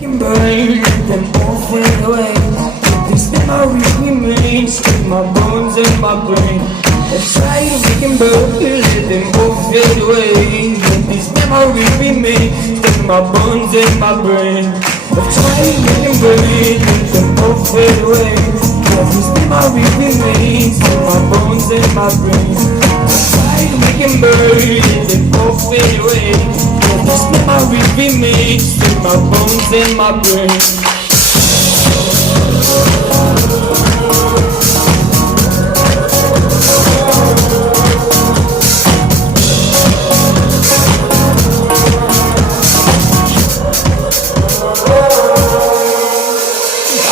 Can burn them all fade away. These memories remain, stick my bones and my brain. I try to make them burn, let them all fade away. These memories remain, stick my bones and my brain. I try to make them burn, let them all fade away. These memories remain, stick my bones and my brain. I try to make them burn, let them all fade away. These memories remain, stick my bones in my brain.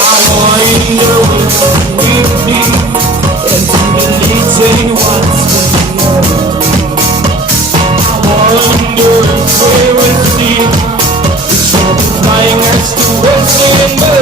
I wonder what we be, and to believe what's real. I wonder if we will see each other flying as to what's in the